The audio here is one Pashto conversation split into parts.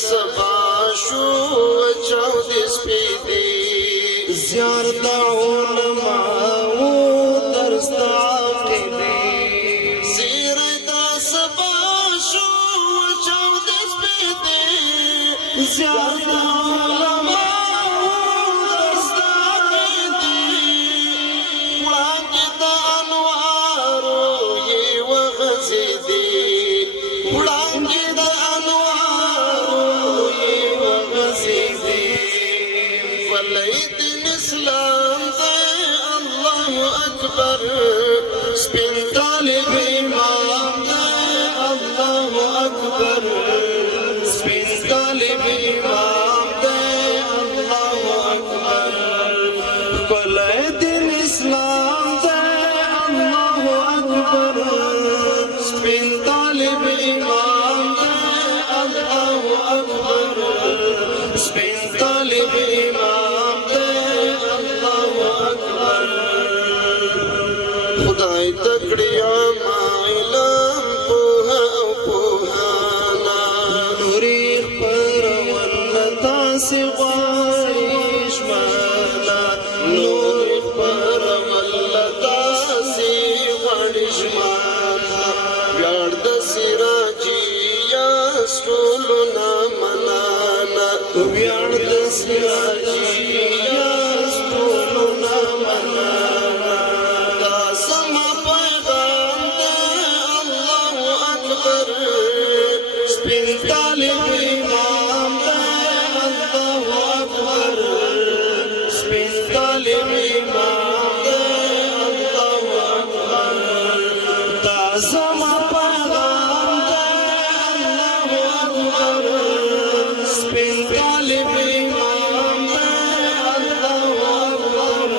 سبا شو چاودې سپېدې زیار د علماو درس د عقیدې زیری د سبا شو چاودې سپېدې زیار د علماو درس د عقیدې وړانګې د انوارو یې وغځېدې وړانګې د انوارو یې وغځېدې ولی دین اسلام دی الله اکبر سپین طالب امام دی الله اکبر سپین طالب امام دی الله اکبر بلای دین اسلام دی الله اکبر سپین طالب امام دی الله اکبر سپین طالب امام دی الله اکبر خدای تکړی ما علم پوها او پوهانا نوري خپرول تاسې غواړي ژمنه نور خپرول تاسې غواړي ژمنه ویاړ د سراجي یاست ټولو نه مننه ویاړ د سراجي یاست ټولو نه مننه دا زما پیغام دی الله اکبر سپین طالب امام دی الله اکبر سپین طالب امام دی الله اکبر دا زما پیغام دی الله اکبر سپین طالب امام دی الله اکبر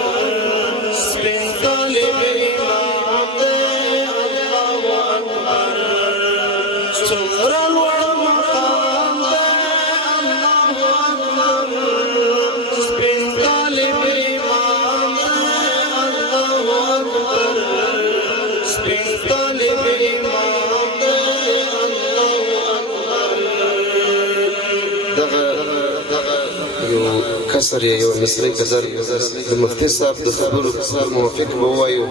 سپین طالب امام دی الله اکبر څومره لوړ مقام دی الله اکبر سپین طالب امام دی الله اکبر سپین طالب امام دی الله اکبر دغه یو کسر یا یو مصری کسر د مفتی صاحب د خبرو موافق به ووایو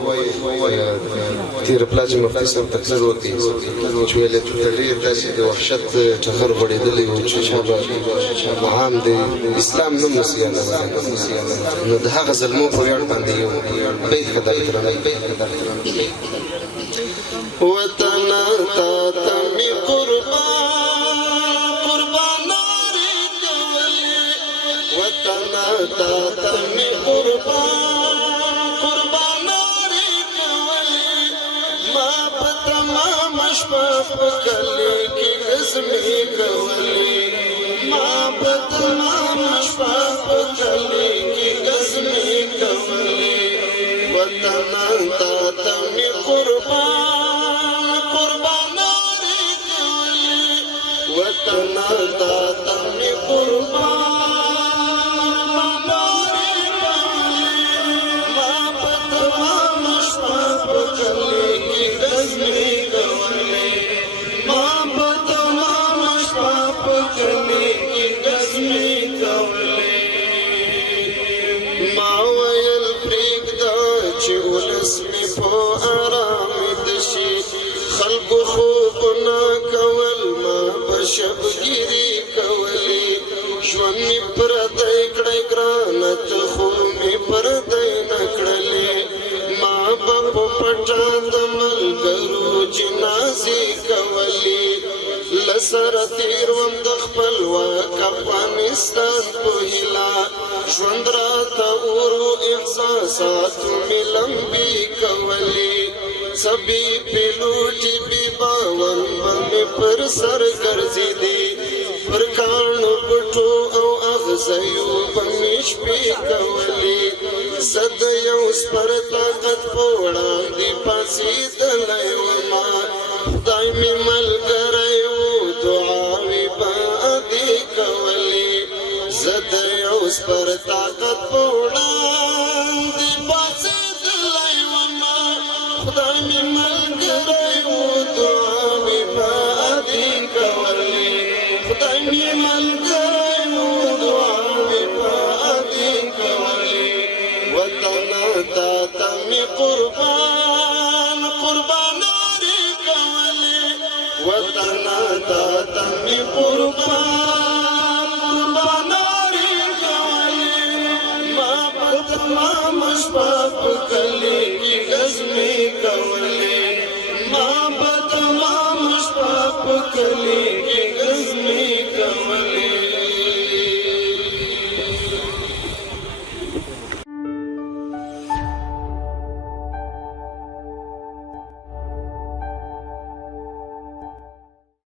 تېره پلا چې مفتی صاحب تقریر وکړي چې ویل تقریر داسې د وحشت ټغر غوړېدلی و چې چا به عام د اسلام نه مسیانه نو د هغه زلمو په ویاړ باندې یو بیت ښه وطن تا تمی قربان وطن تا تمی قربان ما پتمام شپه پکلی کی قسمی کولی ما پتمام شپه پکلی کی قسمی کولی وطن تا تمی قربان وطن تا تمی قربان شبګيري کولې ژوند می پردای کړای ګرانه ته خو می پردای نکړلې ما په پټا د ملګرو جنازي کولې لسر تیر وم د خپل واک افغانستان په هلا ژوند را ته ورو احساسات می لمبي کولې سبي پلوټي بي باون باندې پر سر ګرځي دي پر کان پټو او اغزيو پمش پی کولي صد یو سپر طاقت پوڑا دی پاسي دلایو ما دایمي ملګریو دعاوي باندې کولي زد یو سپر طاقت پوڑا دی پاسي دلایو ما دایمي ملګریو دعاوي باندې کولي خدای می ملګری